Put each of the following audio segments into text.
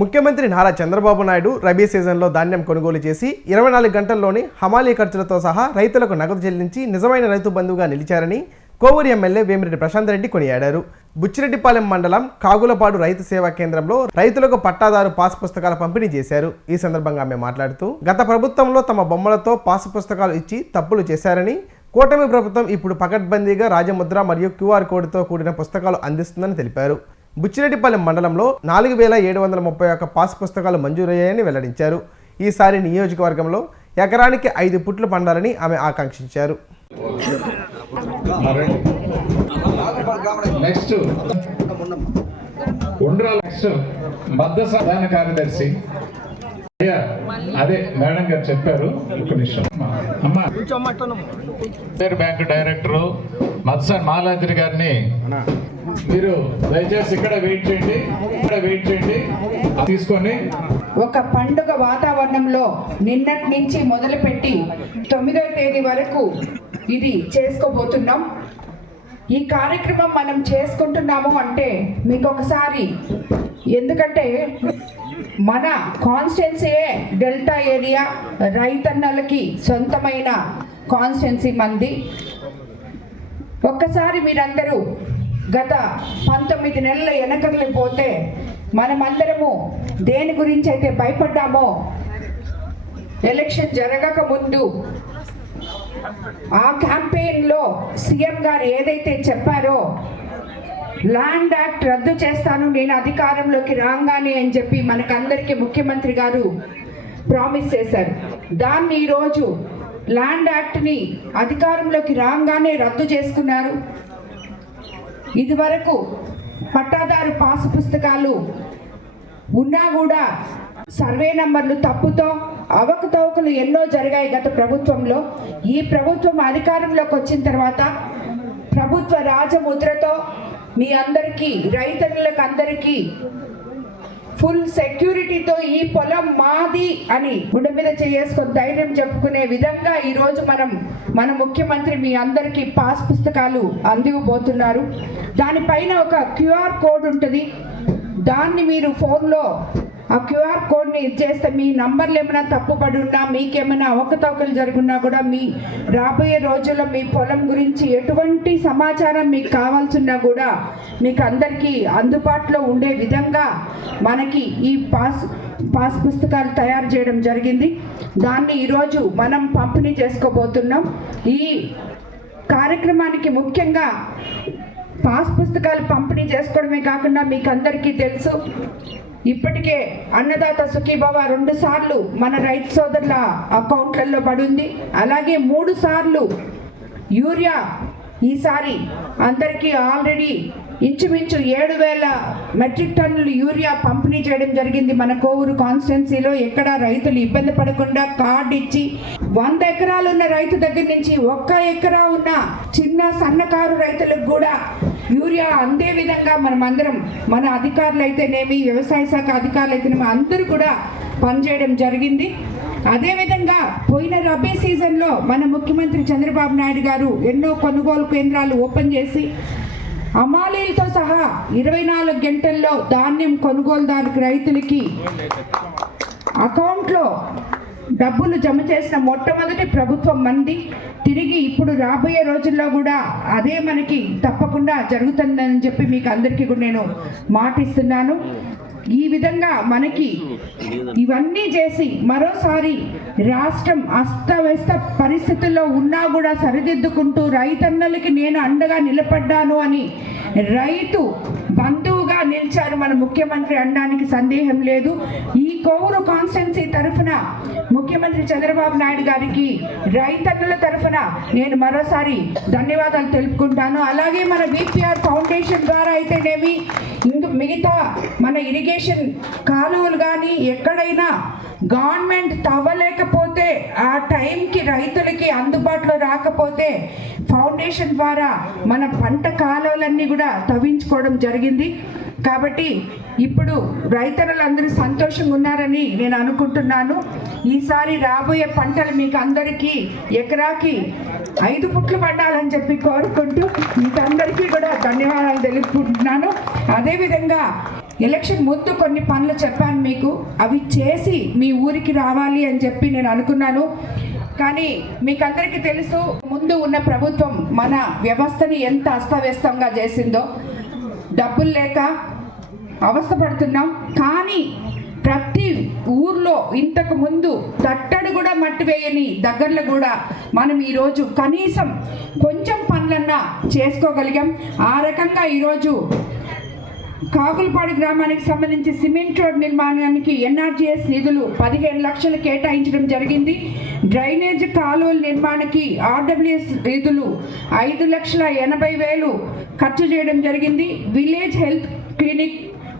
ముఖ్యమంత్రి నారా చంద్రబాబు నాయుడు రబీ సీజన్లో ధాన్యం కొనుగోలు చేసి 24 గంటల్లోనే హమాలీ ఖర్చులతో సహా రైతులకు నగదు చెల్లించి నిజమైన రైతు బంధువుగా నిలిచారని కోవూరు ఎమ్మెల్యే వేమిరెడ్డి ప్రశాంత్ రెడ్డి కొనియాడారు. బుచ్చిరెడ్డిపాలెం మండలం కాగులపాడు రైతు సేవా కేంద్రంలో రైతులకు పట్టాదారు పాస్ పుస్తకాల పంపిణీ చేశారు. ఈ సందర్భంగా ఆమె మాట్లాడుతూ గత ప్రభుత్వంలో తమ బొమ్మలతో పాస్ పుస్తకాలు ఇచ్చి తప్పులు చేశారని, కూటమి ప్రభుత్వం ఇప్పుడు పకడ్బందీగా రాజముద్ర మరియు QR కోడ్తో కూడిన పుస్తకాలు అందిస్తుందని తెలిపారు. బుచ్చిరెడ్డిపాలెం మండలంలో 4731 పాస్ పుస్తకాలు మంజూరయ్యాయని వెల్లడించారు. ఈసారి నియోజకవర్గంలో ఎకరానికి 5 పుట్లు పండాలని ఆమె ఆకాంక్షించారు. కార్యదర్శి అదే మేడం గారు చెప్పారు. ఒక నిమిషం అమ్మా, బ్యాంకు డైరెక్టరు మత్సర్ మాలాద్రి గారిని మీరు దయచేసి ఇక్కడ వెయిట్ చేయండి తీసుకొని ఒక పండుగ వాతావరణంలో నిన్నటి నుంచి మొదలుపెట్టి 9వ తేదీ వరకు ఇది చేసుకోబోతున్నాం. ఈ కార్యక్రమం మనం చేసుకుంటున్నాము అంటే మీకు ఒకసారి, ఎందుకంటే మన కాన్స్టిట్యున్సీయే డెల్టా ఏరియా రైతన్నలకి సొంతమైన కాన్స్టిట్యున్సీ మంది. ఒక్కసారి మీరందరూ గత 19 నెలల వెనకలు పోతే మనమందరము దేని గురించి అయితే భయపడ్డామో, ఎలక్షన్ జరగక ముందు ఆ క్యాంపెయిన్లో సీఎం గారు ఏదైతే చెప్పారో, ల్యాండ్ యాక్ట్ రద్దు చేస్తాను నేను అధికారంలోకి రాగానే అని చెప్పి మనకందరికీ ముఖ్యమంత్రి గారు ప్రామిస్ చేశారు. దాన్ని ఈరోజు ల్యాండ్ యాక్ట్ని అధికారంలోకి రాగానే రద్దు చేసుకున్నారు. ఇదివరకు పట్టాదారు పాసు పుస్తకాలు ఉన్నా కూడా సర్వే నంబర్లు తప్పుతో అవకతవకలు ఎన్నో జరిగాయి గత ప్రభుత్వంలో. ఈ ప్రభుత్వం అధికారంలోకి వచ్చిన తర్వాత ప్రభుత్వ రాజముద్రతో మీ అందరికీ, రైతన్నులకు అందరికీ ఫుల్ సెక్యూరిటీతో ఈ పొలం మాది అని గుండె మీద చేసుకొని ధైర్యం చెప్పుకునే విధంగా ఈరోజు మన ముఖ్యమంత్రి మీ అందరికీ పాస్ పుస్తకాలు అందివ్వబోతున్నారు. దానిపైన ఒక QR కోడ్ ఉంటుంది. దాన్ని మీరు ఫోన్లో ఆ QR కోడ్ని ఇచ్చేస్తే మీ నంబర్లు ఏమైనా తప్పుపడి ఉన్నా, మీకేమైనా అవకతవకలు జరుగున్నా కూడా మీ రాబోయే రోజుల్లో మీ పొలం గురించి ఎటువంటి సమాచారం మీకు కావాల్సిన్నా కూడా మీకు అందరికీ అందుబాటులో ఉండే విధంగా మనకి ఈ పాస్ పుస్తకాలు తయారు చేయడం జరిగింది. దాన్ని ఈరోజు మనం పంపిణీ చేసుకోబోతున్నాం. ఈ కార్యక్రమానికి ముఖ్యంగా పాస్ పుస్తకాలు పంపిణీ చేసుకోవడమే కాకుండా మీకు అందరికీ తెలుసు, ఇప్పటికే అన్నదాత సుఖీభవ 2 సార్లు మన రైతు సోదరుల అకౌంట్లలో పడింది. అలాగే 3 సార్లు యూరియా ఈసారి అందరికీ ఆల్రెడీ ఇంచుమించు 7,000 మెట్రిక్ టన్నులు యూరియా పంపిణీ చేయడం జరిగింది. మన కోవూరు కాన్స్టిట్యున్సీలో ఎక్కడ రైతులు ఇబ్బంది పడకుండా కార్డు ఇచ్చి 100 ఎకరాలు ఉన్న రైతు దగ్గర నుంచి 1 ఎకరా ఉన్న చిన్న సన్నకారు రైతులకు కూడా యూరియా అందే విధంగా మనమందరం, మన అధికారులు అయితేనేమి, వ్యవసాయ శాఖ అధికారులు అయితేనేమి అందరూ కూడా పనిచేయడం జరిగింది. అదేవిధంగా పోయిన రబీ సీజన్లో మన ముఖ్యమంత్రి చంద్రబాబు నాయుడు గారు ఎన్నో కొనుగోలు కేంద్రాలు ఓపెన్ చేసి హమాలీలతో సహా 24 గంటల్లో ధాన్యం కొనుగోలుదారు రైతులకి అకౌంట్లో డబ్బులు జమ చేసిన మొట్టమొదటి ప్రభుత్వం మంది. తిరిగి ఇప్పుడు రాబోయే రోజుల్లో కూడా అదే మనకి తప్పకుండా జరుగుతుందని చెప్పి మీకు అందరికీ కూడా నేను మాటిస్తున్నాను. ఈ విధంగా మనకి ఇవన్నీ చేసి మరోసారి రాష్ట్రం అస్తవ్యస్త పరిస్థితుల్లో ఉన్నా కూడా సరిదిద్దుకుంటూ రైతన్నలకి నేను అండగా నిలబడ్డాను అని రైతు బంధువుగా నిలిచారు మన ముఖ్యమంత్రి అనడానికి సందేహం లేదు. ఈ కోవూరు కాన్స్టిట్యున్సీ తరఫున ముఖ్యమంత్రి చంద్రబాబు నాయుడు గారికి రైతన్నుల తరఫున నేను మరోసారి ధన్యవాదాలు తెలుపుకుంటాను. అలాగే మన VPR ఫౌండేషన్ ద్వారా అయితేనేమి, మిగతా మన ఇరిగేషన్ కాలువలు కానీ ఎక్కడైనా గవర్నమెంట్ తవ్వలేకపోతే, ఆ టైంకి రైతులకి అందుబాటులో రాకపోతే ఫౌండేషన్ ద్వారా మన పంట కాలువలన్నీ కూడా తవ్వించుకోవడం జరిగింది. కాబట్టి ఇప్పుడు రైతన్నలందరూ సంతోషంగా ఉన్నారని నేను అనుకుంటున్నాను. ఈసారి రాబోయే పంటలు మీకు అందరికీ ఎకరాకి 5 పుట్లు పండాలని చెప్పి కోరుకుంటూ మీకు అందరికీ కూడా ధన్యవాదాలు తెలుపుకుంటున్నాను. అదేవిధంగా ఎలక్షన్ ముందు కొన్ని పనులు చెప్పాను మీకు, అవి చేసి మీ ఊరికి రావాలి అని చెప్పి నేను అనుకున్నాను. కానీ మీకందరికీ తెలుసు ముందు ఉన్న ప్రభుత్వం మన వ్యవస్థని ఎంత అస్తవ్యస్తంగా చేసిందో. డబ్బులు లేక అవస్థపడుతున్నాం. కానీ ప్రతి ఊర్లో ఇంతకు ముందు తట్టడు కూడా మట్టి వేయని దగ్గరలో కూడా మనం ఈరోజు కనీసం కొంచెం పనులన్నా చేసుకోగలిగాం. ఆ రకంగా ఈరోజు కాకులపాడు గ్రామానికి సంబంధించి సిమెంట్ రోడ్ నిర్మాణానికి ఎన్ఆర్జీఎస్ నిధులు 15 లక్షలు కేటాయించడం జరిగింది. డ్రైనేజ్ కాలువల నిర్మాణానికి ఆర్డబ్ల్యూఎస్ నిధులు 5,80,000 ఖర్చు చేయడం జరిగింది. విలేజ్ హెల్త్ క్లినిక్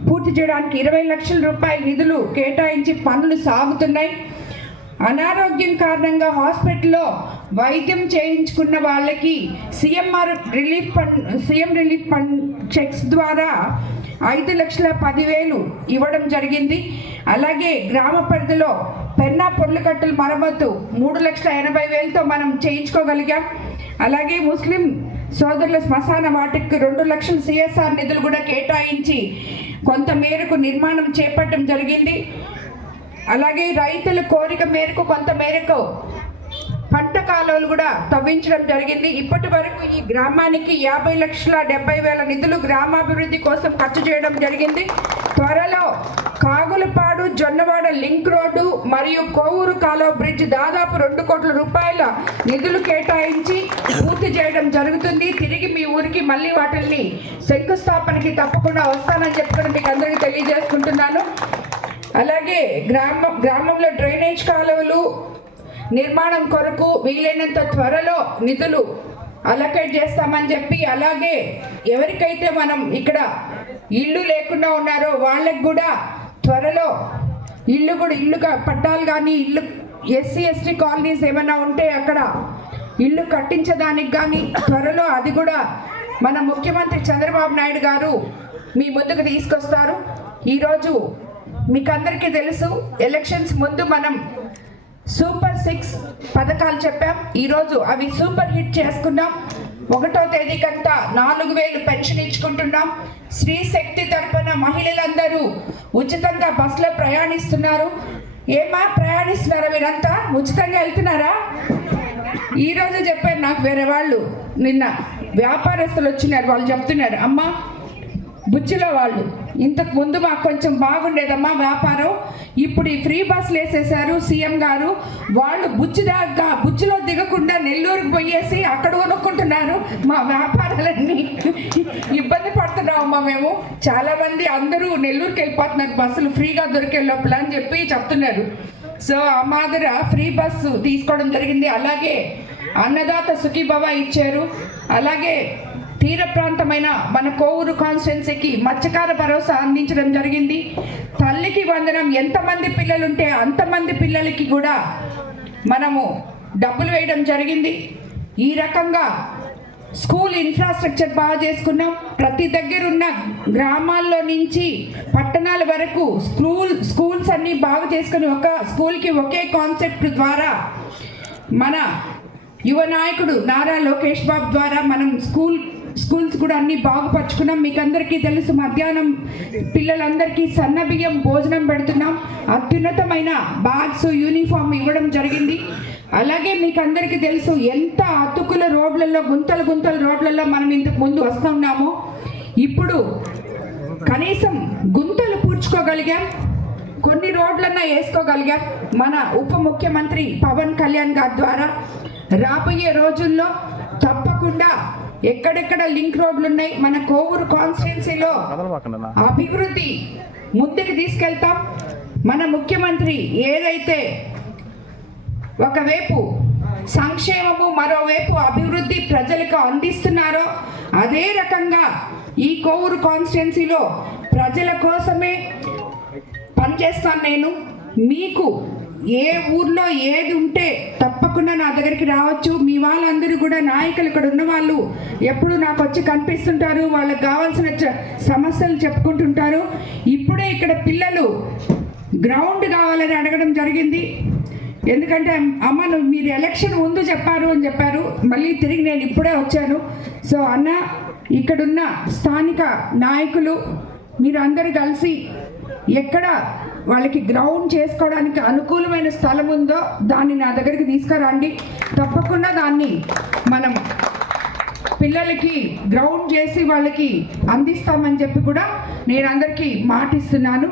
పూర్తి చేయడానికి 20 లక్షల రూపాయల నిధులు కేటాయించి పనులు సాగుతున్నాయి. అనారోగ్యం కారణంగా హాస్పిటల్లో వైద్యం చేయించుకున్న వాళ్ళకి సీఎం రిలీఫ్ ఫండ్ చెక్స్ ద్వారా 5,10,000 ఇవ్వడం జరిగింది. అలాగే గ్రామ పరిధిలో పెన్నా పొర్లుకట్టల మరమ్మతు 3,80,000తో మనం చేయించుకోగలిగాం. అలాగే ముస్లిం సోదరుల శ్మశాన వాటికి 2 లక్షల సిఎస్ఆర్ నిధులు కూడా కేటాయించి కొంత మేరకు నిర్మాణం చేపట్టడం జరిగింది. అలాగే రైతుల కోరిక మేరకు కొంత మేరకు పంట కాలువలు కూడా తవ్వించడం జరిగింది. ఇప్పటి వరకు ఈ గ్రామానికి 50,70,000 నిధులు గ్రామాభివృద్ధి కోసం ఖర్చు చేయడం జరిగింది. త్వరలో కాగులపాడు జొన్నవాడ లింక్ రోడ్డు మరియు కోవూరు కాలువ బ్రిడ్జ్ దాదాపు 2 కోట్ల రూపాయల నిధులు కేటాయించి పూర్తి చేయడం జరుగుతుంది. తిరిగి మీ ఊరికి మళ్ళీ వాటిల్ని శంకుస్థాపనకి తప్పకుండా వస్తానని చెప్పుకొని మీకు అందరికీ తెలియజేసుకుంటున్నాను. అలాగే గ్రామంలో డ్రైనేజ్ కాలువలు నిర్మాణం కొరకు వీలైనంత త్వరలో నిధులు అలొకేట్ చేస్తామని చెప్పి, అలాగే ఎవరికైతే మనం ఇక్కడ ఇల్లు లేకుండా ఉన్నారో వాళ్ళకి కూడా త్వరలో ఇల్లుగా పట్టాలు కానీ ఇల్లు ఎస్సీ ఎస్టీ కాలనీస్ ఏమైనా ఉంటే అక్కడ ఇల్లు కట్టించడానికి కానీ త్వరలో అది కూడా మన ముఖ్యమంత్రి చంద్రబాబు నాయుడు గారు మీ ముందుకు తీసుకొస్తారు. ఈరోజు మీకు అందరికీ తెలుసు ఎలక్షన్స్ ముందు మనం సూపర్ 6 పథకాలు చెప్పాం. ఈరోజు అవి సూపర్ హిట్ చేసుకున్నాం. 1వ తేదీకంతా 4,000 పెన్షన్ ఇచ్చుకుంటున్నాం. స్త్రీ శక్తి తరపున మహిళలందరూ ఉచితంగా బస్సులో ప్రయాణిస్తున్నారు. ఏమా ప్రయాణిస్తున్నారా? మీరంతా ఉచితంగా వెళ్తున్నారా? ఈరోజు చెప్పారు నాకు వేరే వాళ్ళు, నిన్న వ్యాపారస్తులు వచ్చినారు, వాళ్ళు చెప్తున్నారు, అమ్మ బుచ్చిలో వాళ్ళు ఇంతకు ముందు మాకు కొంచెం బాగుండేదమ్మా వ్యాపారం, ఇప్పుడు ఈ ఫ్రీ బస్సులు వేసేసారు సీఎం గారు, వాళ్ళు బుచ్చిలో దిగకుండా నెల్లూరుకు పోయేసి అక్కడ కొనుక్కుంటున్నారు, మా వ్యాపారాలన్నీ ఇబ్బంది పడుతున్నామమ్మా మేము, చాలామంది అందరూ నెల్లూరుకి వెళ్ళిపోతున్నారు బస్సులు ఫ్రీగా దొరికే లోపల అని చెప్పి చెప్తున్నారు. సో ఆ మాదిర ఫ్రీ బస్సు తీసుకోవడం జరిగింది. అలాగే అన్నదాత సుఖీభవ ఇచ్చారు. అలాగే తీర ప్రాంతమైన మన కోవూరు కాన్స్టిట్యున్సీకి మత్స్యకార భరోసా అందించడం జరిగింది. తల్లికి వందనం, ఎంతమంది పిల్లలుంటే అంతమంది పిల్లలకి కూడా మనము డబ్బులు వేయడం జరిగింది. ఈ రకంగా స్కూల్ ఇన్ఫ్రాస్ట్రక్చర్ బాగా చేసుకున్నాం. ప్రతి దగ్గర ఉన్న గ్రామాల్లో నుంచి పట్టణాల వరకు స్కూల్స్ అన్నీ బాగా చేసుకుని ఒక స్కూల్కి ఒకే కాన్సెప్ట్ ద్వారా మన యువ నాయకుడు నారా లోకేష్ బాబు ద్వారా మనం స్కూల్స్ కూడా అన్ని బాగుపరుచుకున్నాం. మీకు అందరికీ తెలుసు మధ్యాహ్నం పిల్లలందరికీ సన్నబియ్యం భోజనం పెడుతున్నాం. అత్యున్నతమైన బ్యాగ్స్ యూనిఫామ్ ఇవ్వడం జరిగింది. అలాగే మీకు అందరికీ తెలుసు ఎంత అతుకుల రోడ్లలో గుంతల రోడ్లలో మనం ఇంతకు ముందు వస్తున్నామో, ఇప్పుడు కనీసం గుంతలు పూడ్చుకోగలిగాం, కొన్ని రోడ్లన్నా వేసుకోగలిగాం మన ఉప ముఖ్యమంత్రి పవన్ కళ్యాణ్ గారి ద్వారా. రాబోయే రోజుల్లో తప్పకుండా ఎక్కడెక్కడ లింక్ రోడ్లు ఉన్నాయి మన కోవూరు కాన్స్టిట్యున్సీలో అభివృద్ధి ముందుకు తీసుకెళ్తాం. మన ముఖ్యమంత్రి ఏదైతే ఒకవైపు సంక్షేమము మరోవైపు అభివృద్ధి ప్రజలకు అందిస్తున్నారో అదే రకంగా ఈ కోవూరు కాన్స్టిట్యున్సీలో ప్రజల కోసమే పనిచేస్తాను నేను. మీకు ఏ ఊర్లో ఏది ఉంటే తప్పకుండా నా దగ్గరికి రావచ్చు. మీ వాళ్ళందరూ కూడా నాయకులు ఇక్కడ ఉన్న వాళ్ళు ఎప్పుడు నాకు వచ్చి కనిపిస్తుంటారు, వాళ్ళకి కావాల్సిన సమస్యలు చెప్పుకుంటుంటారు. ఇప్పుడే ఇక్కడ పిల్లలు గ్రౌండ్ కావాలని అడగడం జరిగింది. ఎందుకంటే అమ్మ మీరు ఎలక్షన్ ముందు చెప్పారు అని చెప్పారు, మళ్ళీ తిరిగి నేను ఇప్పుడే వచ్చాను. సో అన్న ఇక్కడున్న స్థానిక నాయకులు మీరు అందరు కలిసి ఎక్కడ వాళ్ళకి గ్రౌండ్ చేసుకోవడానికి అనుకూలమైన స్థలం ఉందో దాన్ని నా దగ్గరికి తీసుకురండి. తప్పకుండా దాన్ని మనం పిల్లలకి గ్రౌండ్ చేసి వాళ్ళకి అందిస్తామని చెప్పి కూడా నేను అందరికీ మాటిస్తున్నాను.